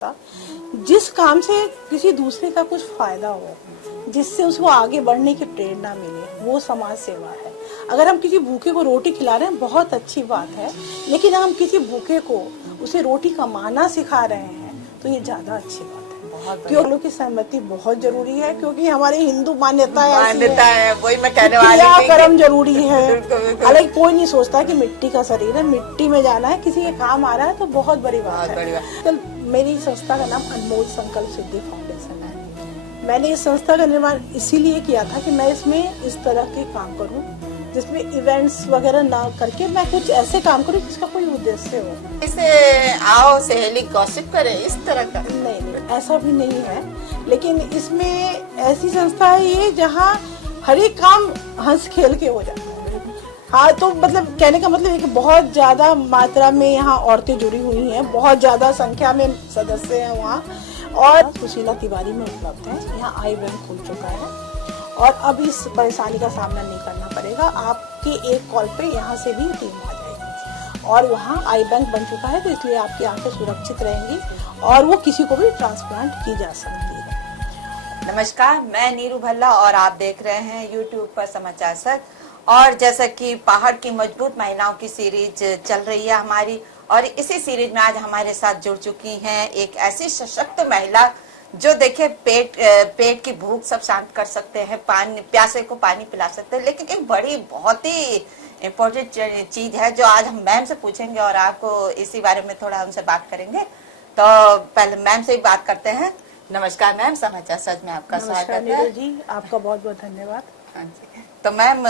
जिस काम से किसी दूसरे का कुछ फायदा हो, जिससे उसको आगे बढ़ने की प्रेरणा मिले, वो समाज सेवा है। अगर हम किसी भूखे को रोटी खिला रहे हैं बहुत अच्छी बात है, लेकिन हम किसी भूखे को उसे रोटी कमाना सिखा रहे हैं तो ये ज्यादा अच्छी बात है। क्यों लोगों की सहमति बहुत जरूरी है, क्योंकि हमारे हिंदू मान्यता है, वही मैं कहने वाली थी। कर्म जरूरी है। हालांकि कोई नहीं सोचता कि मिट्टी का शरीर है, मिट्टी में जाना है, किसी के काम आ रहा है तो बहुत बड़ी बात है। मेरी संस्था का नाम अनमोल संकल्प सिद्धि फाउंडेशन है। मैंने इस संस्था का निर्माण इसीलिए किया था कि मैं इसमें इस तरह के काम करूं, जिसमें इवेंट्स वगैरह ना करके मैं कुछ ऐसे काम करूं जिसका कोई उद्देश्य हो। इसे आओ सहेली गॉसिप करे इस तरह का नहीं, ऐसा भी नहीं है, लेकिन इसमें ऐसी संस्था है ये जहाँ हर एक काम हंस खेल के हो जाता है। हाँ, तो मतलब कहने का मतलब है कि बहुत ज्यादा मात्रा में यहाँ औरतें जुड़ी हुई हैं, बहुत ज्यादा संख्या में सदस्य हैं वहाँ, और सुशीला तिवारी में उपलब्ध है। यहाँ आई बैंक खुल चुका है और अब इस परेशानी का सामना नहीं करना पड़ेगा। आपके एक कॉल पे यहाँ से भी टीम आ जाएगी और वहाँ आई बैंक बन चुका है, तो इसलिए आपकी आंखें सुरक्षित रहेंगी और वो किसी को भी ट्रांसप्लांट की जा सकती है। नमस्कार, मैं नीरू भल्ला और आप देख रहे हैं यूट्यूब पर समाचार सर। और जैसा कि पहाड़ की मजबूत महिलाओं की सीरीज चल रही है हमारी, और इसी सीरीज में आज हमारे साथ जुड़ चुकी हैं एक ऐसी सशक्त महिला जो देखे पेट की भूख सब शांत कर सकते हैं, पानी प्यासे को पानी पिला सकते हैं। लेकिन एक बड़ी बहुत ही इम्पोर्टेंट चीज है जो आज हम मैम से पूछेंगे और आपको इसी बारे में थोड़ा हमसे बात करेंगे। तो पहले मैम से ही बात करते हैं। नमस्कार मैम, समाचार सच में आपका स्वागत है जी। आपका बहुत बहुत धन्यवाद। हाँ जी। तो मैम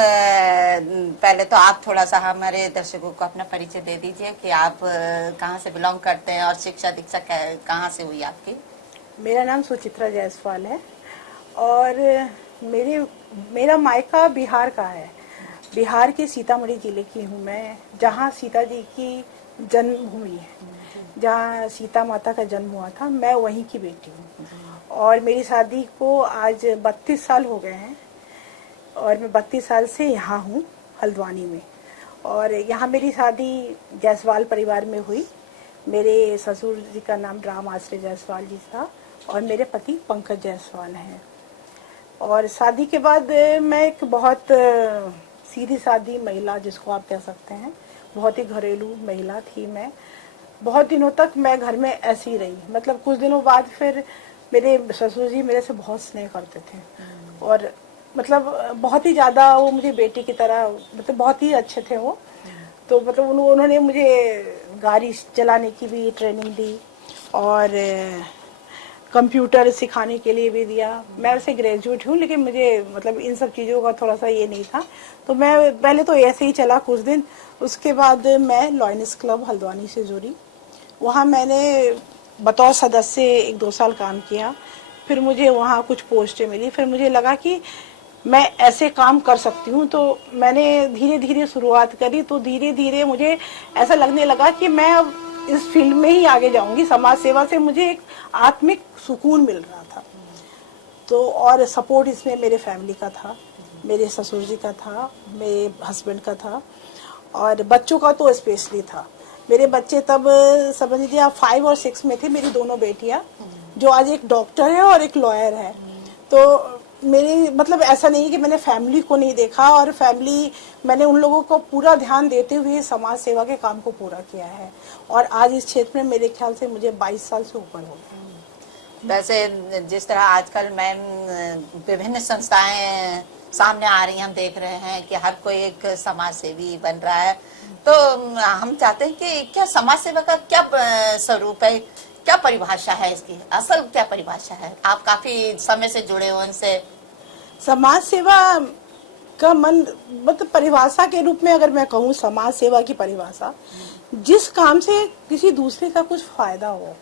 पहले तो आप थोड़ा सा हमारे दर्शकों को अपना परिचय दे दीजिए कि आप कहाँ से बिलोंग करते हैं और शिक्षा दीक्षा कहाँ से हुई आपकी। मेरा नाम सुचित्रा जायसवाल है और मेरा मायका बिहार का है। बिहार के सीतामढ़ी जिले की हूँ मैं, जहाँ सीता जी की जन्मभूमि है, जहाँ सीता माता का जन्म हुआ था। मैं वहीं की बेटी हूँ और मेरी शादी को आज 32 साल हो गए हैं और मैं 32 साल से यहाँ हूँ हल्द्वानी में। और यहाँ मेरी शादी जायसवाल परिवार में हुई। मेरे ससुर जी का नाम राम आश्रय जायसवाल जी था और मेरे पति पंकज जायसवाल हैं। और शादी के बाद मैं एक बहुत सीधी सादी महिला, जिसको आप कह सकते हैं, बहुत ही घरेलू महिला थी मैं। बहुत दिनों तक मैं घर में ऐसी रही। मतलब कुछ दिनों बाद फिर मेरे ससुर जी मेरे से बहुत स्नेह करते थे और मतलब बहुत ही ज्यादा वो मुझे बेटी की तरह, मतलब बहुत ही अच्छे थे वो। तो मतलब उन्होंने मुझे गाड़ी चलाने की भी ट्रेनिंग दी और कंप्यूटर सिखाने के लिए भी दिया। मैं वैसे ग्रेजुएट हूँ, लेकिन मुझे मतलब इन सब चीज़ों का थोड़ा सा ये नहीं था, तो मैं पहले तो ऐसे ही चला कुछ दिन। उसके बाद मैं लॉयनेस क्लब हल्द्वानी से जुड़ी। वहाँ मैंने बतौर सदस्य 1-2 साल काम किया। फिर मुझे वहाँ कुछ पोस्टें मिली। फिर मुझे लगा कि मैं ऐसे काम कर सकती हूँ, तो मैंने धीरे धीरे शुरुआत करी। तो धीरे धीरे मुझे ऐसा लगने लगा कि मैं अब इस फील्ड में ही आगे जाऊंगी। समाज सेवा से मुझे एक आत्मिक सुकून मिल रहा था। तो और सपोर्ट इसमें मेरे फैमिली का था, मेरे ससुर जी का था, मेरे हस्बैंड का था और बच्चों का तो स्पेशली था। मेरे बच्चे तब समझ लीजिए आप 5 और 6 में थे। मेरी दोनों बेटियां जो आज एक डॉक्टर है और एक लॉयर है। तो मेरी मतलब ऐसा नहीं है कि मैंने फैमिली को नहीं देखा, और मैंने उन लोगों को पूरा ध्यान देते हुए समाज सेवा के काम को पूरा किया है। और आज इस क्षेत्र में मेरे ख्याल से मुझे 22 साल से ऊपर हो गए। वैसे जिस तरह आजकल मैम विभिन्न संस्थाएं सामने आ रही हैं, हम देख रहे हैं कि हर कोई एक समाज सेवी बन रहा है। तो हम चाहते हैं कि क्या समाज सेवा का क्या स्वरूप है, क्या परिभाषा है इसकी, असल क्या परिभाषा है? आप काफी समय से जुड़े हो इनसे। समाज सेवा का मतलब परिभाषा के रूप में अगर मैं कहूँ, समाज सेवा की परिभाषा, जिस काम से किसी दूसरे का कुछ फायदा हो,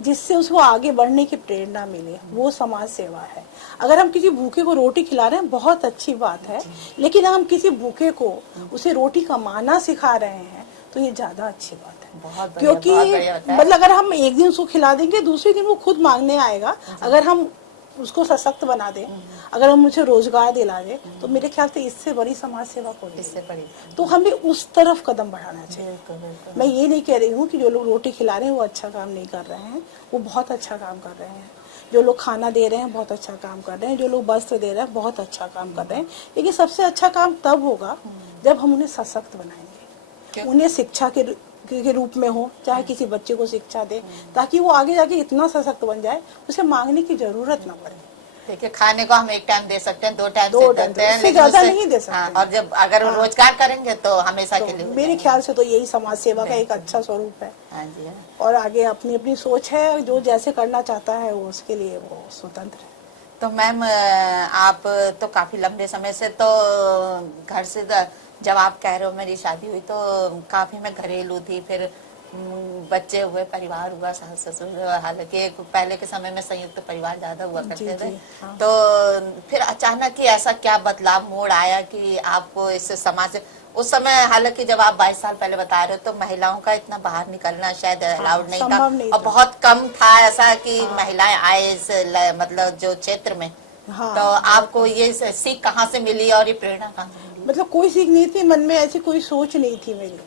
जिससे उसको आगे बढ़ने की प्रेरणा मिले, वो समाज सेवा है। अगर हम किसी भूखे को रोटी खिला रहे हैं बहुत अच्छी बात है, लेकिन हम किसी भूखे को उसे रोटी कमाना सिखा रहे हैं तो ये ज्यादा अच्छी बात है। क्योंकि मतलब अगर हम एक दिन उसको खिला देंगे, दूसरे दिन वो खुद मांगने आएगा। अगर हम उसको सशक्त बना दे, अगर हम मुझे रोजगार दिला दे, तो मेरे ख्याल से इससे बड़ी समाज सेवा कोई नहीं। इससे बड़ी तो हमें उस तरफ कदम बढ़ाना चाहिए। बिल्कुल बिल्कुल। मैं ये नहीं कह रही हूँ कि जो लोग रोटी खिला रहे हैं वो अच्छा काम नहीं कर रहे हैं, वो बहुत अच्छा काम कर रहे हैं। जो लोग खाना दे रहे हैं बहुत अच्छा काम कर रहे हैं, जो लोग वस्त्र दे रहे हैं बहुत अच्छा काम कर रहे हैं। लेकिन सबसे अच्छा काम तब होगा जब हम उन्हें सशक्त बनाएंगे, उन्हें शिक्षा के रूप में हो, चाहे किसी बच्चे को शिक्षा दे, ताकि वो आगे जाके इतना सशक्त बन जाए उसे मांगने की जरूरत ना पड़े। देखिए, खाने को हम एक टाइम दे सकते हैं, दो टाइम दो से टाइम देते हैं, उससे लेकिन ज्यादा उससे- नहीं दे सकते। हाँ, और जब अगर वो रोजगार करेंगे तो हमेशा के लिए हो मेरे जाएगा। ख्याल से तो यही समाज सेवा का एक अच्छा स्वरूप है। हाँ जी हाँ। और आगे अपनी अपनी सोच है, जो जैसे करना चाहता है वो उसके लिए वो स्वतंत्र है। तो मैम, आप तो काफी लंबे समय से तो घर से जब आप कह रहे हो मेरी शादी हुई तो काफी मैं घरेलू थी, फिर बच्चे हुए, परिवार हुआ, सास ससुर, हालांकि पहले के समय में संयुक्त परिवार ज्यादा हुआ करते थे। हाँ। तो फिर अचानक ही ऐसा क्या बदलाव मोड़ आया कि आपको इस समाज, उस समय हालांकि जब आप 22 साल पहले बता रहे हो तो महिलाओं का इतना बाहर निकलना शायद अलाउड नहीं था, संभव नहीं और था। बहुत कम था ऐसा कि महिलाएं आए इस मतलब जो क्षेत्र में। हाँ। तो आपको ये सीख कहाँ से मिली और ये प्रेरणा कहाँ से मिली? मतलब कोई सीख नहीं थी मन में, ऐसी कोई सोच नहीं थी मेरी।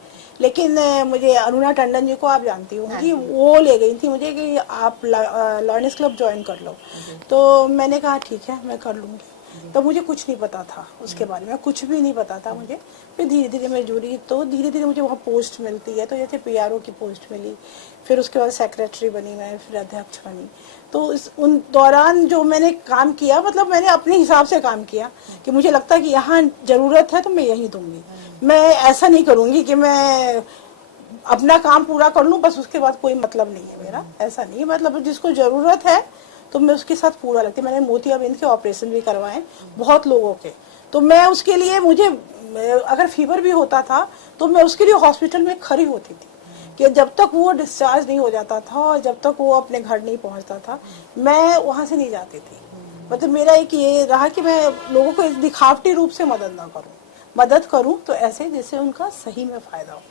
लेकिन मुझे अरुणा टंडन जी को आप जानती होंगी, वो ले गई थी मुझे कि आप लॉयनेस क्लब ज्वाइन कर लो। तो मैंने कहा ठीक है मैं कर लूंगी। तो मुझे कुछ नहीं पता था उसके बारे में, कुछ भी नहीं पता था मुझे। फिर धीरे धीरे मैं जुड़ी, तो धीरे धीरे मुझे वहाँ पोस्ट मिलती है। तो जैसे पीआरओ की पोस्ट मिली, फिर उसके बाद सेक्रेटरी बनी मैं, फिर अध्यक्ष बनी। तो उन दौरान जो मैंने काम किया, मतलब मैंने अपने हिसाब से काम किया कि मुझे लगता है कि यहाँ जरूरत है तो मैं यही दूंगी। मैं ऐसा नहीं करूंगी कि मैं अपना काम पूरा कर लूं बस, उसके बाद कोई मतलब नहीं है मेरा, ऐसा नहीं। मतलब जिसको जरूरत है तो मैं उसके साथ पूरा लगती। मैंने मोतियाबिंद के ऑपरेशन भी करवाए बहुत लोगों के, तो मैं उसके लिए, मुझे अगर फीवर भी होता था तो मैं उसके लिए हॉस्पिटल में खड़ी होती थी कि जब तक वो डिस्चार्ज नहीं हो जाता था और जब तक वो अपने घर नहीं पहुंचता था, मैं वहां से नहीं जाती थी। मतलब मेरा एक ये रहा कि मैं लोगों को इस दिखावटी रूप से मदद ना करूं, मदद करूं तो ऐसे जिससे उनका सही में फायदा हो।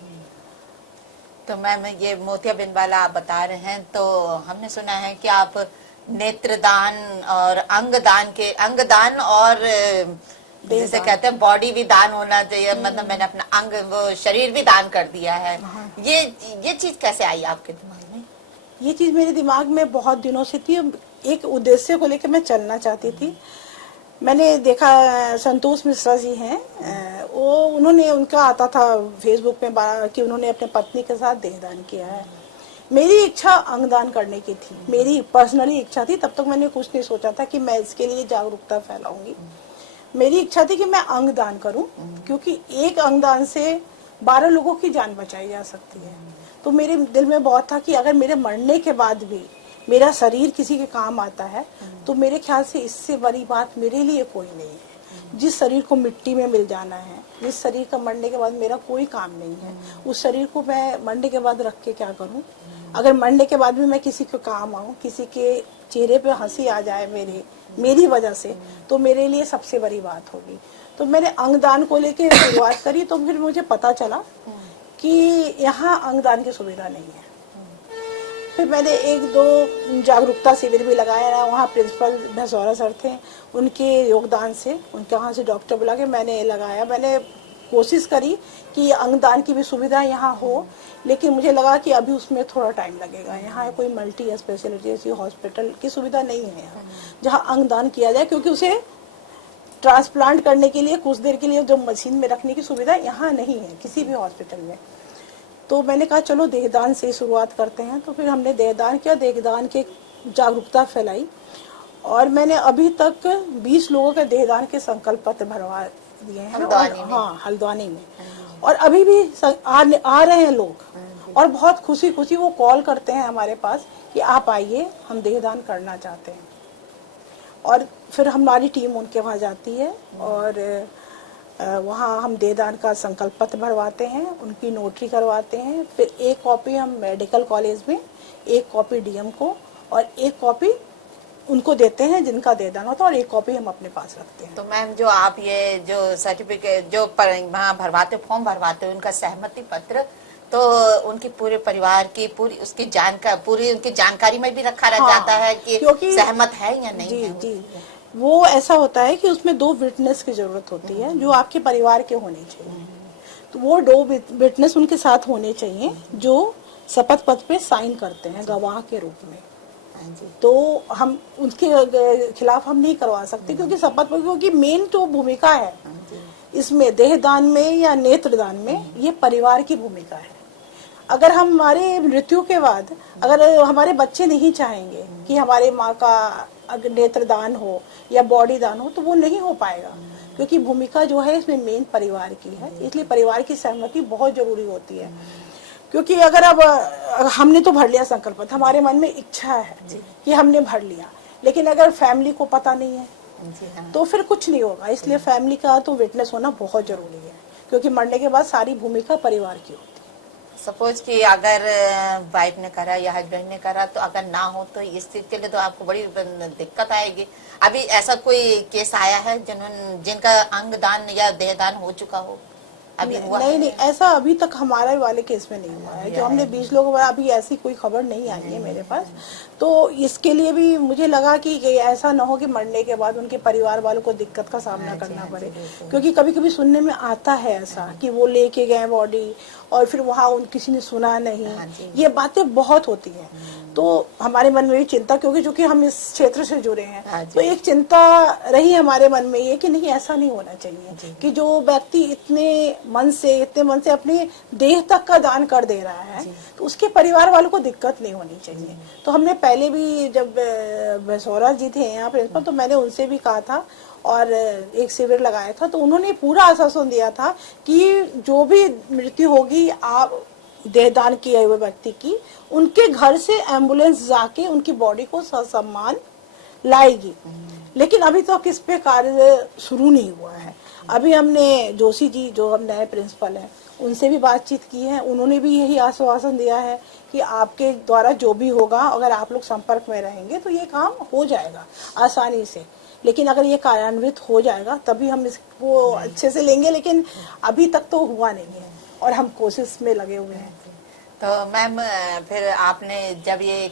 तो मैम, ये मोतियाबिंद वाला आप बता रहे हैं, तो हमने सुना है कि आप नेत्रदान और अंगदान और जैसे कहते हैं बॉडी भी दान होना चाहिए, मतलब मैंने अपना अंग, वो शरीर भी दान कर दिया है। ये चीज कैसे आई आपके दिमाग में? ये चीज मेरे दिमाग में बहुत दिनों से थी। एक उद्देश्य को लेकर मैं चलना चाहती थी। मैंने देखा संतोष मिश्रा जी हैं, वो उन्होंने, उनका आता था फेसबुक पे कि उन्होंने अपने पत्नी के साथ देहदान किया है। मेरी इच्छा अंगदान करने की थी, मेरी पर्सनली इच्छा थी। तब तक मैंने कुछ नहीं सोचा था कि मैं इसके लिए जागरूकता फैलाऊंगी। मेरी इच्छा थी कि मैं अंगदान करूं, क्योंकि एक अंगदान से 12 लोगों की जान बचाई जा सकती है। तो मेरे दिल में बहुत था कि अगर मेरे मरने के बाद भी मेरा शरीर किसी के काम आता है तो मेरे ख्याल से इससे बड़ी बात मेरे लिए कोई नहीं है। जिस शरीर को मिट्टी में मिल जाना है, जिस शरीर का मरने के बाद मेरा कोई काम नहीं है, उस शरीर को मैं मरने के बाद रख के क्या करूं? अगर मरने के बाद भी मैं किसी के काम आऊं, किसी के चेहरे पे हंसी आ जाए मेरी वजह से, तो मेरे लिए सबसे बड़ी बात होगी। तो मैंने अंगदान को लेके शुरुआत करी। तो फिर मुझे पता चला कि यहाँ अंगदान की सुविधा नहीं है। फिर मैंने 1-2 जागरूकता शिविर भी लगाया। वहाँ प्रिंसिपल भसौरा सर थे, उनके योगदान से, उनके वहाँ से डॉक्टर बुला के मैंने लगाया। मैंने कोशिश करी कि अंगदान की भी सुविधा यहाँ हो, लेकिन मुझे लगा कि अभी उसमें थोड़ा टाइम लगेगा। यहाँ कोई मल्टी स्पेशलिटी ऐसी हॉस्पिटल की सुविधा नहीं है यहाँ जहाँ अंगदान किया जाए, क्योंकि उसे ट्रांसप्लांट करने के लिए कुछ देर के लिए जो मशीन में रखने की सुविधा यहाँ नहीं है किसी भी हॉस्पिटल में। तो मैंने कहा चलो देहदान से शुरुआत करते हैं। तो फिर हमने देहदान किया, देहदान के जागरूकता फैलाई, और मैंने अभी तक 20 लोगों के देहदान के संकल्प पत्र भरवा दिए हैं। हाँ, हल्द्वानी में। और अभी भी आ रहे हैं लोग, और बहुत खुशी खुशी वो कॉल करते हैं हमारे पास कि आप आइए, हम देहदान करना चाहते हैं। और फिर हमारी टीम उनके वहाँ जाती है और वहाँ हम देहदान का संकल्प पत्र भरवाते हैं, उनकी नोटरी करवाते हैं। फिर एक कॉपी हम मेडिकल कॉलेज में, एक कॉपी डीएम को, और एक कॉपी उनको देते हैं जिनका देहदान होता है, और एक कॉपी हम अपने पास रखते हैं। तो मैम, जो आप ये जो सर्टिफिकेट जो वहाँ भरवाते, फॉर्म भरवाते हो, उनका सहमति पत्र, तो उनकी पूरे परिवार की पूरी उसकी पूरी उनकी जानकारी में भी रखा रह जाता है कि सहमत है या नहीं है। जी वो ऐसा होता है कि उसमें 2 विटनेस की जरूरत होती है जो आपके परिवार के होने चाहिए। तो वो 2 विटनेस उनके साथ होने चाहिए जो शपथ पत्र पे साइन करते हैं गवाह के रूप में। तो हम उनके खिलाफ हम नहीं करवा सकते क्योंकि शपथ पत्र, क्योंकि मेन जो भूमिका है इसमें देहदान में या नेत्रदान में ये परिवार की भूमिका है। अगर हमारे मृत्यु के बाद अगर हमारे बच्चे नहीं चाहेंगे कि हमारे माँ का अगर नेत्रदान हो या बॉडी दान हो तो वो नहीं हो पाएगा, क्योंकि भूमिका जो है इसमें मेन परिवार की है। इसलिए परिवार की सहमति बहुत जरूरी होती है। क्योंकि अगर अब हमने तो भर लिया संकल्प, हमारे मन में इच्छा है कि हमने भर लिया, लेकिन अगर फैमिली को पता नहीं है तो फिर कुछ नहीं होगा। इसलिए फैमिली का तो विटनेस होना बहुत जरूरी है, क्योंकि मरने के बाद सारी भूमिका परिवार की होती है। सपोज कि अगर वाइफ ने करा या हस्बैंड ने करा तो अगर ना हो तो इस चीज के लिए तो आपको बड़ी दिक्कत आएगी। अभी ऐसा कोई केस आया है जिनका अंग दान या देहदान हो चुका हो? अभी हुआ नहीं, ऐसा अभी तक हमारे वाले केस में नहीं हुआ है। जो हमने 20 लोगों अभी ऐसी कोई खबर नहीं आई है मेरे पास। तो इसके लिए भी मुझे लगा कि ऐसा ना हो कि मरने के बाद उनके परिवार वालों को दिक्कत का सामना करना पड़े, क्योंकि कभी कभी सुनने में आता है ऐसा कि वो लेके गए बॉडी और फिर वहाँ किसी ने सुना नहीं। ये बातें बहुत होती हैं। तो हमारे मन में भी चिंता, क्योंकि चूंकि हम इस क्षेत्र से जुड़े हैं तो एक चिंता रही हमारे मन में ये कि नहीं, ऐसा नहीं होना चाहिए कि जो व्यक्ति इतने मन से अपने देह तक का दान कर दे रहा है तो उसके परिवार वालों को दिक्कत नहीं होनी चाहिए। तो हमने पहले भी जब भसौरा जी थे यहाँ प्रिंसिपल, तो मैंने उनसे भी कहा था और एक शिविर लगाया था, तो उन्होंने पूरा आश्वासन दिया था कि जो भी मृत्यु होगी आप देहदान किए हुए व्यक्ति की, उनके घर से एम्बुलेंस जाके उनकी बॉडी को ससम्मान लाएगी। लेकिन अभी तक इस पे कार्य शुरू नहीं हुआ है। अभी हमने जोशी जी जो हम नए प्रिंसिपल हैं उनसे भी बातचीत की है, उन्होंने भी यही आश्वासन दिया है कि आपके द्वारा जो भी होगा अगर आप लोग संपर्क में रहेंगे तो ये काम हो जाएगा आसानी से। लेकिन अगर ये कार्यान्वित हो जाएगा तभी हम इसको अच्छे से लेंगे, लेकिन अभी तक तो हुआ नहीं है और हम कोशिश में लगे हुए हैं। तो मैम फिर आपने जब ये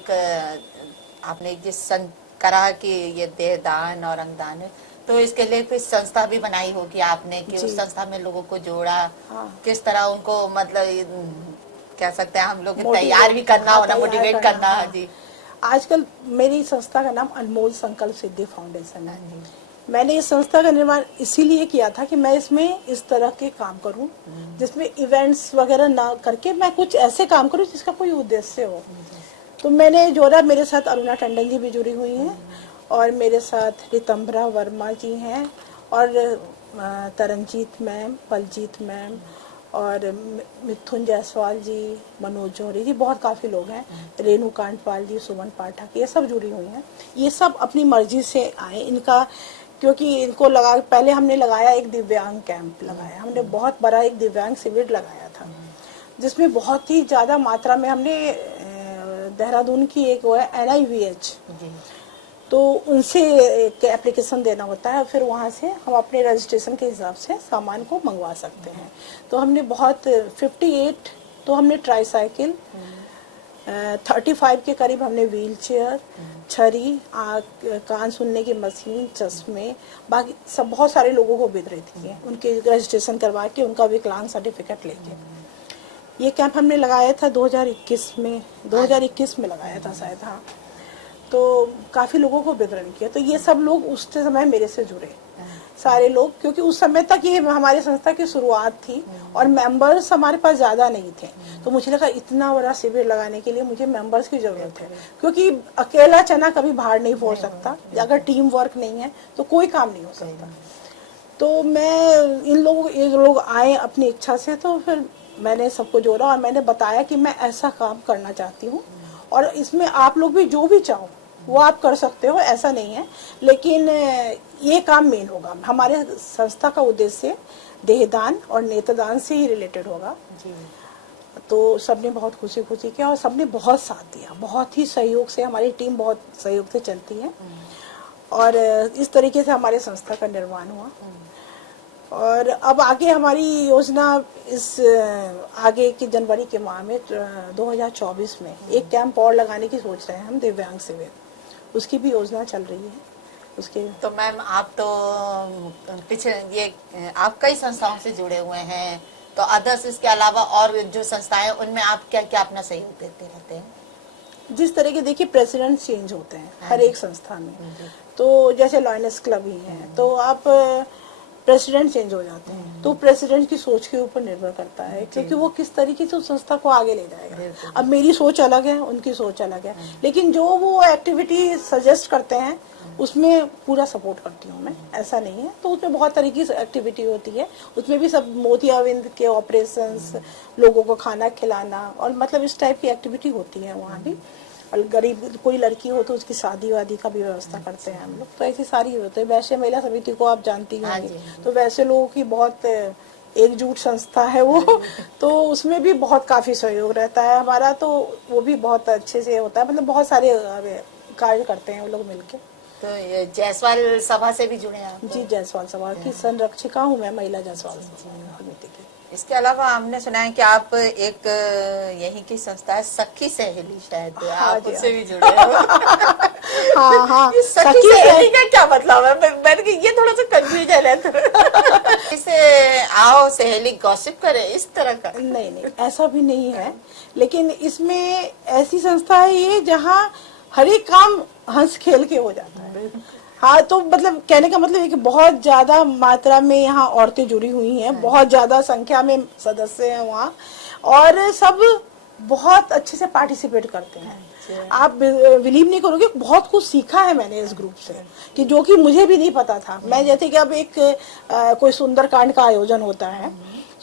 आपने जिस करा कि ये देहदान और अंगदान है, तो इसके लिए कोई संस्था भी बनाई होगी आपने कि उस संस्था में लोगों को जोड़ा? किस तरह उनको मतलब कह सकते हैं हम लोग तैयार भी करना होना, मोटिवेट करना? जी, आजकल मेरी संस्था का नाम अनमोल संकल्प सिद्धि फाउंडेशन है। मैंने इस संस्था का निर्माण इसीलिए किया था कि मैं इसमें इस तरह के काम करूं जिसमें इवेंट्स वगैरह ना करके मैं कुछ ऐसे काम करूं जिसका कोई उद्देश्य हो। तो मैंने जोड़ा, मेरे साथ अरुणा टंडन जी भी जुड़ी हुई हैं और मेरे साथ रितंबरा वर्मा जी हैं और तरनजीत मैम, पलजीत मैम और मिथुन जायसवाल जी, मनोज जौहरी जी, बहुत काफ़ी लोग हैं, रेणु कांडपाल जी, सुमन पाठक, ये सब जुड़ी हुई हैं। ये सब अपनी मर्जी से आए। इनका क्योंकि इनको लगा, पहले हमने लगाया एक दिव्यांग कैंप लगाया, हमने बहुत बड़ा एक दिव्यांग शिविर लगाया था जिसमें बहुत ही ज़्यादा मात्रा में हमने देहरादून की एक वो है NIVH, तो उनसे एक एप्लीकेशन देना होता है, फिर वहाँ से हम अपने रजिस्ट्रेशन के हिसाब से सामान को मंगवा सकते हैं। तो हमने बहुत 58 तो हमने ट्राईसाइकिल, 35 के करीब हमने व्हील चेयर, छड़ी, कान सुनने की मशीन, चश्मे, बाकी सब बहुत सारे लोगों को वितरित किए, उनके रजिस्ट्रेशन करवा के उनका विकलांग सर्टिफिकेट लेके। ये कैंप हमने लगाया था 2021 में लगाया था शायद, हाँ। तो काफ़ी लोगों को वितरण किया। तो ये सब लोग उस समय मेरे से जुड़े सारे लोग, क्योंकि उस समय तक ये हमारी संस्था की शुरुआत थी और मेंबर्स हमारे पास ज़्यादा नहीं थे। तो मुझे लगा इतना बड़ा शिविर लगाने के लिए मुझे मेंबर्स की ज़रूरत है, क्योंकि अकेला चना कभी बाहर नहीं फोड़ सकता, अगर टीम वर्क नहीं है तो कोई काम नहीं हो सकता। तो मैं ये लोग आए अपनी इच्छा से, तो फिर मैंने सबको जोड़ा और मैंने बताया कि मैं ऐसा काम करना चाहती हूँ और इसमें आप लोग भी जो भी चाहो वो आप कर सकते हो, ऐसा नहीं है, लेकिन ये काम मेन होगा। हमारे संस्था का उद्देश्य देहदान और नेत्रदान से ही रिलेटेड होगा जी। तो सबने बहुत खुशी किया और सबने बहुत साथ दिया, बहुत ही सहयोग से, हमारी टीम बहुत सहयोग से चलती है और इस तरीके से हमारे संस्था का निर्माण हुआ। और अब आगे हमारी योजना इस आगे की जनवरी के माह में 2024 में एक कैंप और लगाने की सोच रहे हैं हम, दिव्यांग शिविर, उसकी भी योजना चल रही है उसके। तो मैम आप तो पिछले ये आप कई संस्थाओं से जुड़े हुए हैं, तो अदर्स इसके अलावा और जो संस्थाएं उनमें आप क्या क्या अपना सहयोग देते रहते हैं? जिस तरह के देखिए प्रेसिडेंट चेंज होते हैं हर एक संस्था में, तो जैसे लॉयनेस क्लब ही है तो आप प्रेसिडेंट चेंज हो जाते हैं, तो प्रेसिडेंट की सोच के ऊपर निर्भर करता है क्योंकि वो किस तरीके से उस संस्था को आगे ले जाएगा। अब मेरी सोच अलग है, उनकी सोच अलग है, लेकिन जो वो एक्टिविटी सजेस्ट करते हैं उसमें पूरा सपोर्ट करती हूँ मैं, ऐसा नहीं है। तो उसमें बहुत तरीके की एक्टिविटी होती है, उसमें भी सब मोतियाबिंद के ऑपरेशंस, लोगों को खाना खिलाना और मतलब इस टाइप की एक्टिविटी होती है वहाँ भी। और गरीब कोई लड़की हो तो उसकी शादी वादी का भी व्यवस्था करते हैं हम लोग, तो ऐसी सारी होते हैं। वैसे महिला समिति को आप जानती होंगी, तो वैसे लोगों की बहुत एकजुट संस्था है वो, तो उसमें भी बहुत काफी सहयोग रहता है हमारा, तो वो भी बहुत अच्छे से होता है, मतलब बहुत सारे कार्य करते हैं वो लोग मिलके। तो ये जायसवाल सभा से भी जुड़े हैं आप? जी, जायसवाल सभा की संरक्षिका हूँ मैं, महिला जायसवाल समिति की। इसके अलावा हमने सुना है कि आप एक यहीं की संस्था है सखी सहेली, शायद आप उससे भी जुड़े हो। हाँ हाँ, ये सखी सहेली का क्या मतलब है? मैंने ये थोड़ा सा कंफ्यूजन है। इसे आओ सहेली गॉसिप करे इस तरह का? नहीं, ऐसा भी नहीं है, लेकिन इसमें ऐसी संस्था है ये जहाँ हर एक काम हंस खेल के हो जाता है। हाँ, तो मतलब कहने का मतलब है कि बहुत ज्यादा मात्रा में यहाँ औरतें जुड़ी हुई हैं, बहुत ज्यादा संख्या में सदस्य हैं वहाँ, और सब बहुत अच्छे से पार्टिसिपेट करते हैं। आप बिलीव नहीं करोगे, बहुत कुछ सीखा है मैंने इस ग्रुप से, कि जो कि मुझे भी नहीं पता था। मैं जैसे कि अब एक कोई सुंदरकांड का आयोजन होता है,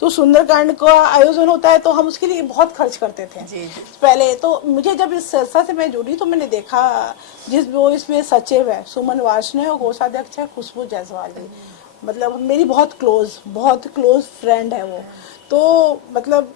तो सुंदरकांड का आयोजन होता है तो हम उसके लिए बहुत खर्च करते थे जी। पहले तो मुझे जब इस संस्था से मैं जुड़ी तो मैंने देखा, वो इसमें सचिव है सुमन वार्ष्णेय और कोषाध्यक्ष है खुशबू जायसवाल जी, मतलब मेरी बहुत क्लोज फ्रेंड है वो। तो मतलब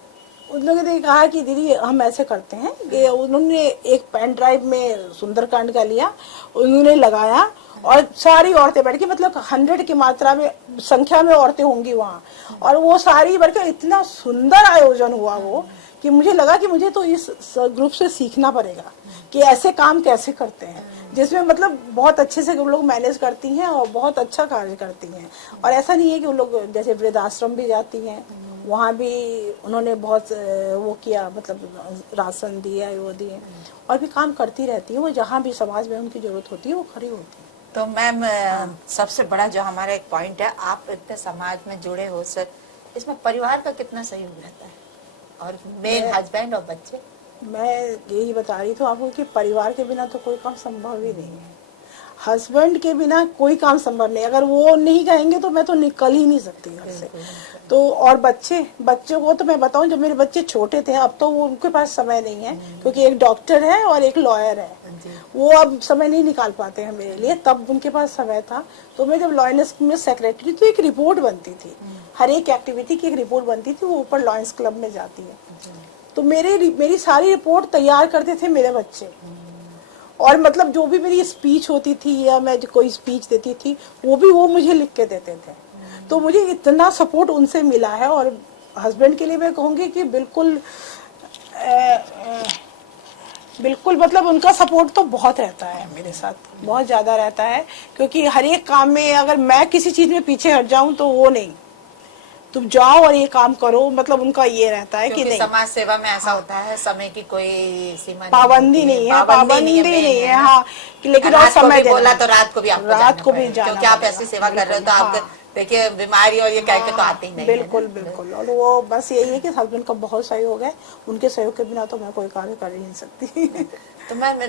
उन लोगों ने कहा कि दीदी हम ऐसे करते हैं कि उन्होंने एक पेन ड्राइव में सुंदरकांड का लिया, उन्होंने लगाया और सारी औरतें बैठ के, मतलब 100 की मात्रा में संख्या में औरतें होंगी वहाँ, और वो सारी बढ़कर इतना सुंदर आयोजन हुआ वो, कि मुझे लगा कि मुझे तो इस ग्रुप से सीखना पड़ेगा कि ऐसे काम कैसे करते हैं, जिसमें मतलब बहुत अच्छे से वो लोग मैनेज करती हैं और बहुत अच्छा कार्य करती हैं। और ऐसा नहीं है कि वो लोग जैसे वृद्धाश्रम भी जाती हैं, वहाँ भी उन्होंने बहुत वो किया, मतलब राशन दिया, वो दिए, और भी काम करती रहती है वो, जहाँ भी समाज में उनकी जरूरत होती है वो खड़ी होती है। तो मैम सबसे बड़ा जो हमारा एक पॉइंट है, आप इतने समाज में जुड़े हो सर, इसमें परिवार का कितना सहयोग रहता है, और मेन हस्बैंड और बच्चे? मैं यही बता रही थी आपको कि परिवार के बिना तो कोई काम संभव ही नहीं है, हस्बैंड के बिना कोई काम संभव नहीं। अगर वो नहीं कहेंगे तो मैं तो निकल ही नहीं सकती घर से। तो और बच्चों को तो मैं बताऊं, जब मेरे बच्चे छोटे थे, अब तो वो उनके पास समय नहीं है क्योंकि एक डॉक्टर है और एक लॉयर है, वो अब समय नहीं निकाल पाते हैं मेरे लिए, तब उनके पास समय था। तो मैं जब लॉयनेस में सेक्रेटरी, तो एक रिपोर्ट बनती थी, हर एक एक्टिविटी की एक रिपोर्ट बनती थी, वो ऊपर लॉयंस क्लब में जाती है। तो मेरी सारी रिपोर्ट तैयार करते थे मेरे बच्चे, और मतलब जो भी मेरी स्पीच होती थी या मैं कोई स्पीच देती थी वो भी वो मुझे लिख के देते थे। तो मुझे इतना सपोर्ट उनसे मिला है। और हस्बैंड के लिए मैं कहूँगी कि बिल्कुल मतलब उनका सपोर्ट तो बहुत रहता है मेरे साथ, बहुत ज्यादा रहता है, क्योंकि हर एक काम में अगर मैं किसी चीज में पीछे हट जाऊं तो वो नहीं, तुम जाओ और ये काम करो, मतलब उनका ये रहता है कि नहीं। समाज सेवा में ऐसा होता है, समय की कोई सीमा पाबंदी नहीं है, पाबंदी नहीं है। हाँ, लेकिन रात समय को भी बोला तो रात को भी जाना, क्योंकि आप ऐसी सेवा कर रहे हो, तो आप देखिए बीमारी और ये कह के तो आती नहीं। बिल्कुल। और वो बस यही है कि हस्बैंड का बहुत सहयोग है, उनके सहयोग के बिना तो मैं कोई कार्य कर ही नहीं सकती। तो मैम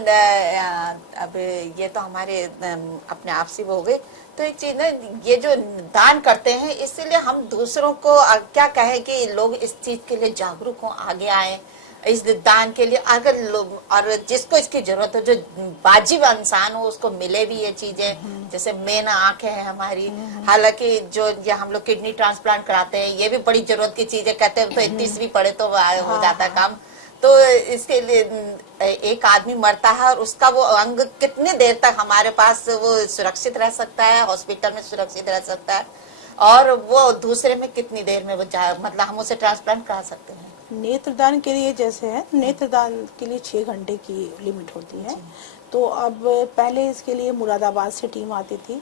अब ये तो हमारे अपने आप से वो हो गए, तो एक चीज ना, ये जो दान करते हैं इसीलिए हम दूसरों को क्या कहें कि लोग इस चीज के लिए जागरूक हो, आगे आए इस दान के लिए। अगर लोग और जिसको इसकी जरूरत हो, जो वाजिब इंसान हो, उसको मिले भी ये चीजें। जैसे मेन आंखें हैं हमारी, हालांकि जो ये हम लोग किडनी ट्रांसप्लांट कराते हैं, ये भी बड़ी जरूरत की चीज है, कहते हैं तो 31 भी पड़े तो हो जाता है काम। तो इसके लिए एक आदमी मरता है और उसका वो अंग कितनी देर तक हमारे पास वो सुरक्षित रह सकता है, हॉस्पिटल में सुरक्षित रह सकता है। और वो दूसरे में कितनी देर में वो मतलब हम उसे ट्रांसप्लांट करा सकते हैं? नेत्रदान के लिए जैसे है, नेत्रदान के लिए 6 घंटे की लिमिट होती है। तो अब पहले इसके लिए मुरादाबाद से टीम आती थी,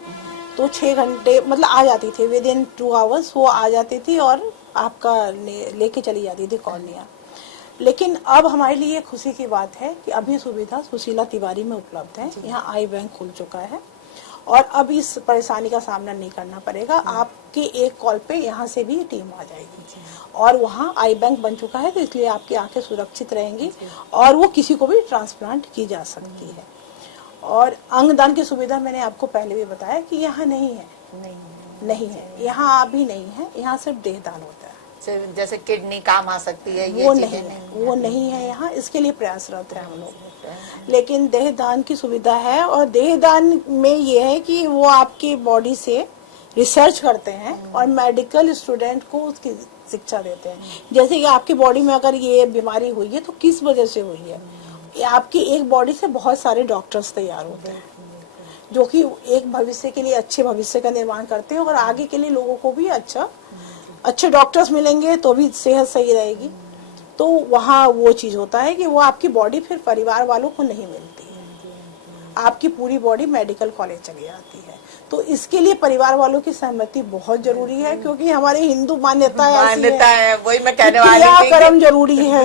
तो 6 घंटे मतलब आ जाती थी, विद इन 2 आवर्स वो आ जाती थी और आपका लेके चली जाती थी कॉर्निया। लेकिन अब हमारे लिए खुशी की बात है कि अभी सुविधा सुशीला तिवारी में उपलब्ध है। यहाँ आई बैंक खुल चुका है और अब इस परेशानी का सामना नहीं करना पड़ेगा। आपके एक कॉल पे यहाँ से भी टीम आ जाएगी और वहाँ आई बैंक बन चुका है, तो इसलिए आपकी आंखें सुरक्षित रहेंगी और वो किसी को भी ट्रांसप्लांट की जा सकती है। और अंगदान की सुविधा मैंने आपको पहले भी बताया कि यहाँ नहीं है, नहीं है, यहाँ अभी नहीं है, यहाँ सिर्फ देहदान होता है। जैसे किडनी काम आ सकती है, वो नहीं है, वो नहीं है यहाँ, इसके लिए प्रयासरत है हम लोग। लेकिन देहदान की सुविधा है और देहदान में ये है कि वो आपकी बॉडी से रिसर्च करते हैं और मेडिकल स्टूडेंट को उसकी शिक्षा देते हैं। जैसे कि आपकी बॉडी में अगर ये बीमारी हुई है तो किस वजह से हुई है। आपकी एक बॉडी से बहुत सारे डॉक्टर्स तैयार होते हैं जो कि एक भविष्य के लिए अच्छे भविष्य का निर्माण करते हैं और आगे के लिए लोगों को भी अच्छे डॉक्टर्स मिलेंगे तो भी सेहत सही रहेगी। तो वहाँ वो चीज होता है कि वो आपकी बॉडी फिर परिवार वालों को नहीं मिलती है, आपकी पूरी बॉडी मेडिकल कॉलेज चली जाती है। तो इसके लिए परिवार वालों की सहमति बहुत जरूरी है, क्योंकि हमारे हिंदू मान्यता है, वही मैं कहने वाली थी, कर्म जरूरी है।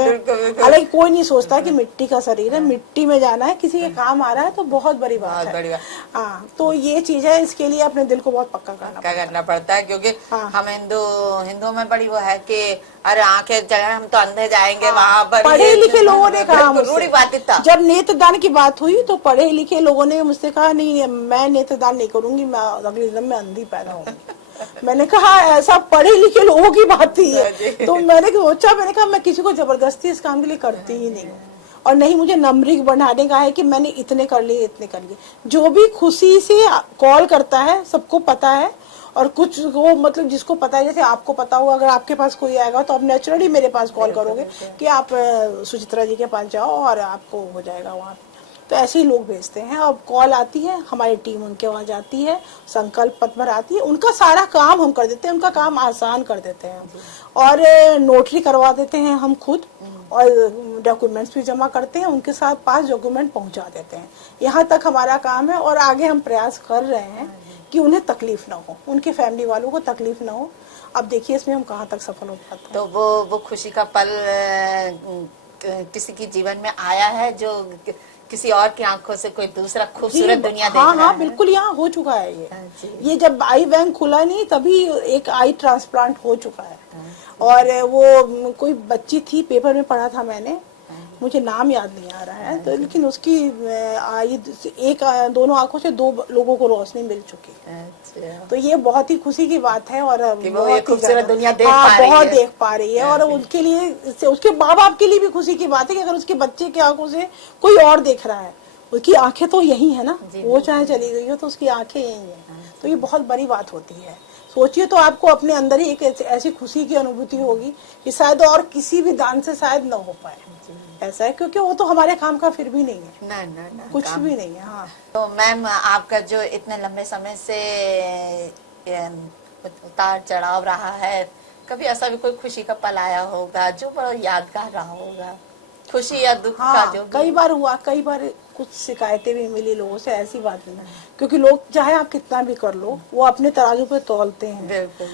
हालांकि कोई नहीं सोचता कि मिट्टी का शरीर है, मिट्टी में जाना है, किसी के काम आ रहा है तो बहुत बड़ी बात है। हाँ, तो ये चीज है, इसके लिए अपने दिल को बहुत पक्का करना पड़ता है, क्योंकि हम हिंदुओं में बड़ी वो है कि अरे आंखें जगह हम तो अंधे जाएंगे वहाँ पर। पढ़े लिखे लोगों ने कहा मुझसे, जब नेत्रदान की बात हुई तो पढ़े लिखे लोगों ने मुझसे कहा नहीं मैं नेत्रदान नहीं करूंगी, मैं अगले जन्म में अंधी पैदा होंगी। मैंने कहा ऐसा पढ़े लिखे लोगों की बात ही है। तो मैंने सोचा, मैंने कहा मैं किसी को जबरदस्ती इस काम के लिए करती ही नहीं हूँ और नहीं मुझे नंबरिंग बढ़ाने का है कि मैंने इतने कर लिए इतने कर लिए। जो भी खुशी से कॉल करता है सबको पता है, और कुछ वो मतलब जिसको पता है, जैसे आपको पता होगा अगर आपके पास कोई आएगा तो आप नेचुरली मेरे पास कॉल करोगे कि आप सुचित्रा जी के पास जाओ और आपको हो जाएगा वहाँ। तो ऐसे ही लोग भेजते हैं, अब कॉल आती है, हमारी टीम उनके वहाँ जाती है, संकल्प पत्र भर आती है, उनका सारा काम हम कर देते हैं, उनका काम आसान कर देते हैं और नोटरी करवा देते हैं हम खुद और डॉक्यूमेंट्स भी जमा करते हैं, उनके साथ 5 डॉक्यूमेंट पहुंचा देते हैं। यहाँ तक हमारा काम है और आगे हम प्रयास कर रहे हैं कि उन्हें तकलीफ ना हो, उनके फैमिली वालों को तकलीफ ना हो। अब देखिए इसमें हम कहाँ तक सफल हो पाते हैं। तो वो खुशी का पल किसी के जीवन में आया है जो किसी और की आंखों से कोई दूसरा खूबसूरत दुनिया देख रहा है? हाँ, बिल्कुल, यहाँ हो चुका है ये जब आई बैंक खुला नहीं तभी एक आई ट्रांसप्लांट हो चुका है। और वो कोई बच्ची थी, पेपर में पढ़ा था मैंने, मुझे नाम याद नहीं आ रहा है, तो लेकिन उसकी एक दोनों आंखों से 2 लोगों को रोशनी मिल चुकी है। तो ये बहुत ही खुशी की बात है और बहुत खूबसूरत दुनिया देख पा रही है और उनके लिए, उसके माँ बाप के लिए भी खुशी की बात है कि अगर उसके बच्चे की आंखों से कोई और देख रहा है, उसकी आंखें तो यही है ना, वो चाहे चली गई हो तो उसकी आंखें यही है। तो ये बहुत बड़ी बात होती है। सोचिए तो आपको अपने अंदर ही एक ऐसी खुशी की अनुभूति होगी कि शायद और किसी भी दान से शायद न हो पाए। ऐसा है, क्योंकि वो तो हमारे काम का फिर भी नहीं है, ना, कुछ भी नहीं है। हाँ, तो मैम आपका जो इतने लंबे समय से उतार चढ़ाव रहा है, कभी ऐसा भी कोई खुशी का पल आया होगा जो बड़ा यादगार रहा होगा, खुशी या दुख का जो? कई बार हुआ, कई बार कुछ शिकायतें भी मिली लोगों से, ऐसी बात नहीं, क्योंकि लोग चाहे आप कितना भी कर लो वो अपने तराजू पे तौलते हैं। बिल्कुल।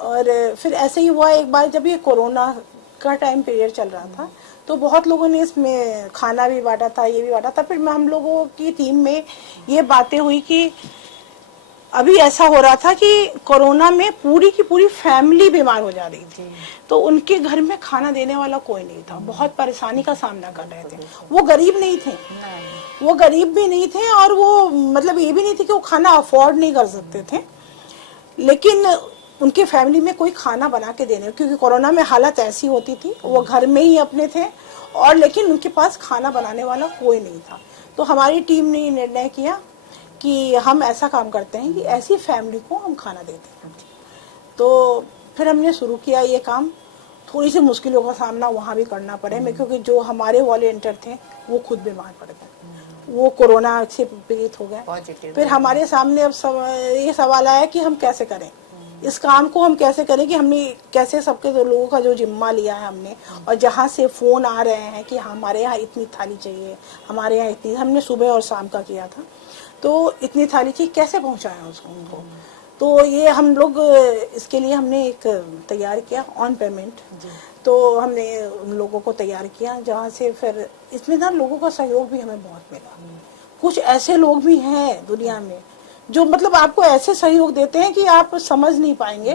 और फिर ऐसे ही हुआ एक बार जब ये कोरोना का टाइम पीरियड चल रहा था तो बहुत लोगों ने इसमें खाना भी बांटा था, ये भी बांटा था। फिर हम लोगों की टीम में ये बातें हुई कि अभी ऐसा हो रहा था कि कोरोना में पूरी की पूरी फैमिली बीमार हो जा रही थी, तो उनके घर में खाना देने वाला कोई नहीं था, बहुत परेशानी का सामना कर रहे थे। वो गरीब नहीं थे, वो गरीब भी नहीं थे और वो मतलब ये भी नहीं थे कि वो खाना अफोर्ड नहीं कर सकते थे, लेकिन उनके फैमिली में कोई खाना बना के देने, क्योंकि कोरोना में हालत ऐसी होती थी, वो घर में ही अपने थे और लेकिन उनके पास खाना बनाने वाला कोई नहीं था। तो हमारी टीम ने निर्णय किया कि हम ऐसा काम करते हैं कि ऐसी फैमिली को हम खाना देते हैं। तो फिर हमने शुरू किया ये काम। थोड़ी सी मुश्किलों का सामना वहाँ भी करना पड़े, क्योंकि जो हमारे वॉलेंटियर थे वो खुद बीमार पड़ गए, वो कोरोना से पीड़ित हो गए। फिर हमारे सामने अब ये सवाल आया कि हम कैसे करें, इस काम को हम कैसे करें कि हमने कैसे सबके जो लोगों का जो जिम्मा लिया है हमने, और जहाँ से फ़ोन आ रहे हैं कि हमारे यहाँ इतनी थाली चाहिए, हमारे यहाँ इतनी, हमने सुबह और शाम का किया था, तो इतनी थाली चाहिए, कैसे पहुँचाएं उसको उनको। तो ये हम लोग इसके लिए हमने एक तैयार किया ऑन पेमेंट, तो हमने उन लोगों को तैयार किया, जहाँ से फिर इसमें ना लोगों का सहयोग भी हमें बहुत मिला। कुछ ऐसे लोग भी हैं दुनिया में जो मतलब आपको ऐसे सहयोग देते हैं कि आप समझ नहीं पाएंगे,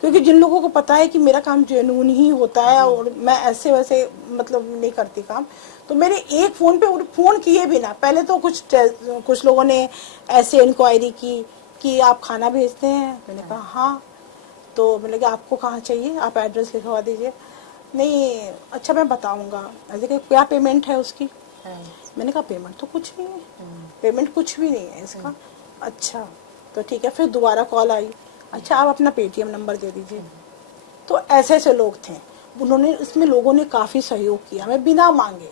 क्योंकि जिन लोगों को पता है कि मेरा काम जेन्युइन ही होता है और मैं ऐसे वैसे मतलब नहीं करती काम, तो मेरे एक फ़ोन पे फ़ोन किए बिना, पहले तो कुछ लोगों ने ऐसे इंक्वायरी की कि आप खाना भेजते हैं, मैंने कहा हाँ, तो मैंने कहा आपको कहाँ चाहिए, आप एड्रेस लिखवा दीजिए। नहीं, अच्छा मैं बताऊंगा, ऐसे कि क्या पेमेंट है उसकी, मैंने कहा पेमेंट तो कुछ नहीं है, पेमेंट कुछ भी नहीं है इसका। अच्छा तो ठीक है, फिर दोबारा कॉल आई, अच्छा आप अपना पेटीएम नंबर दे दीजिए। तो ऐसे ऐसे लोग थे, उन्होंने इसमें लोगों ने काफ़ी सहयोग किया, मैं बिना मांगे,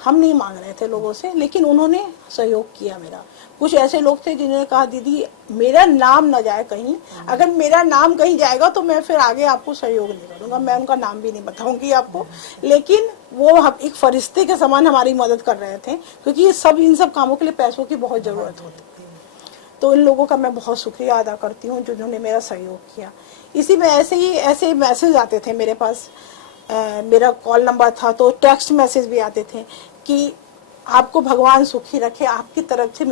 हम नहीं मांग रहे थे लोगों से, लेकिन उन्होंने सहयोग किया मेरा। कुछ ऐसे लोग थे जिन्होंने कहा दीदी मेरा नाम ना जाए कहीं, अगर मेरा नाम कहीं जाएगा तो मैं फिर आगे आपको सहयोग नहीं करूंगा, मैं उनका नाम भी नहीं बताऊंगी आपको, लेकिन वो एक फरिश्ते के समान हमारी मदद कर रहे थे, क्योंकि इन सब कामों के लिए पैसों की बहुत ज़रूरत होती है। तो इन लोगों का मैं बहुत शुक्रिया अदा करती हूँ जिन्होंने मेरा सहयोग किया। इसी में ऐसे मैसेज आते थे मेरे पास, मेरा कॉल नंबर था तो टेक्स्ट मैसेज भी आते थे कि आपको भगवान सुखी रखे, आपकी तरफ से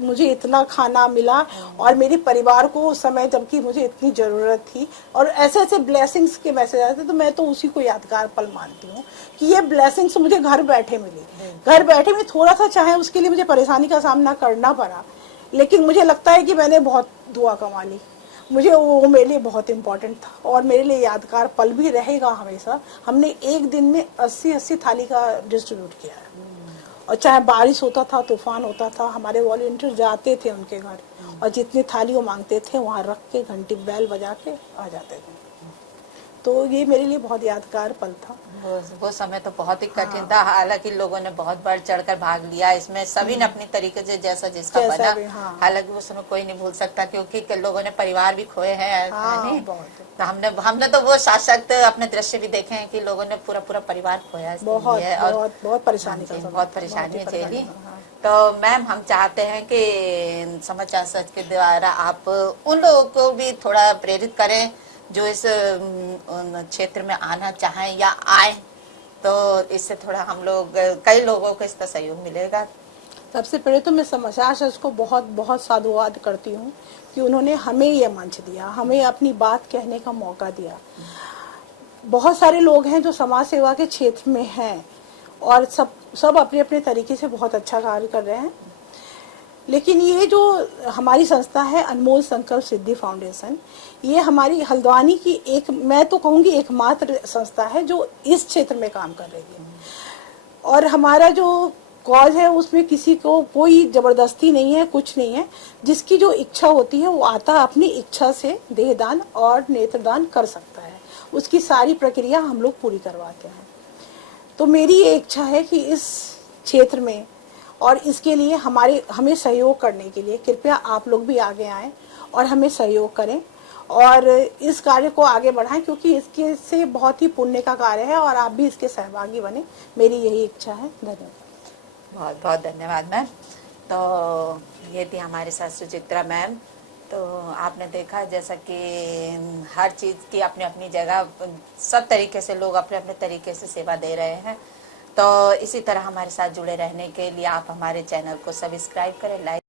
मुझे इतना खाना मिला और मेरे परिवार को उस समय जबकि मुझे इतनी ज़रूरत थी, और ऐसे ऐसे ब्लेसिंग्स के मैसेज आते। तो मैं तो उसी को यादगार पल मानती हूँ कि ये ब्लेसिंग्स मुझे घर बैठे मिली, घर बैठे में थोड़ा सा चाहे उसके लिए मुझे परेशानी का सामना करना पड़ा, लेकिन मुझे लगता है कि मैंने बहुत दुआ कमा ली, मुझे वो मेरे लिए बहुत इम्पोर्टेंट था और मेरे लिए यादगार पल भी रहेगा हमेशा। हमने एक दिन में 80 थाली का डिस्ट्रीब्यूट किया है, और चाहे बारिश होता था, तूफान होता था, हमारे वॉलंटियर जाते थे उनके घर और जितनी थाली वो मांगते थे वहाँ रख के घंटी बैल बजा के आ जाते थे। तो ये मेरे लिए बहुत यादगार पल था। वो समय तो बहुत ही कठिन था, हालांकि लोगों ने बहुत बढ़ चढ़कर भाग लिया इसमें, सभी ने अपनी तरीके से जैसा जिसका बना। हालांकि वो समय कोई नहीं भूल सकता, क्योंकि लोगों ने परिवार भी खोए हैं। तो हमने तो वो साथ अपने दृश्य भी देखे हैं कि लोगों ने पूरा परिवार खोया है और बहुत परेशानी झेली। तो मैम हम चाहते हैं कि समाचार सच के द्वारा आप उन लोगों को भी थोड़ा प्रेरित करें जो इस क्षेत्र में आना चाहें या आए, तो इससे थोड़ा हम लोग कई लोगों को इसका सहयोग मिलेगा। सबसे पहले तो मैं समाचार सच को बहुत बहुत साधुवाद करती हूँ कि उन्होंने हमें ये मंच दिया, हमें अपनी बात कहने का मौका दिया। बहुत सारे लोग हैं जो समाज सेवा के क्षेत्र में हैं और सब अपने अपने तरीके से बहुत अच्छा कार्य कर रहे हैं, लेकिन ये जो हमारी संस्था है अनमोल संकल्प सिद्धि फाउंडेशन, ये हमारी हल्द्वानी की मैं तो कहूँगी एकमात्र संस्था है जो इस क्षेत्र में काम कर रही है। और हमारा जो कॉज है उसमें किसी को कोई जबरदस्ती नहीं है, कुछ नहीं है। जिसकी जो इच्छा होती है वो आता अपनी इच्छा से देहदान और नेत्रदान कर सकता है, उसकी सारी प्रक्रिया हम लोग पूरी करवाते हैं। तो मेरी ये इच्छा है कि इस क्षेत्र में और इसके लिए हमें सहयोग करने के लिए कृपया आप लोग भी आगे आएं और हमें सहयोग करें और इस कार्य को आगे बढ़ाएं, क्योंकि इसके से बहुत ही पुण्य का कार्य है और आप भी इसके सहभागी बने, मेरी यही इच्छा है। धन्यवाद। बहुत बहुत धन्यवाद मैम। तो ये थी हमारे साथ सुचित्रा मैम। तो आपने देखा जैसा कि हर चीज़ की अपनी अपनी जगह, सब तरीके से लोग अपने अपने तरीके से सेवा दे रहे हैं। तो इसी तरह हमारे साथ जुड़े रहने के लिए आप हमारे चैनल को सब्सक्राइब करें, लाइक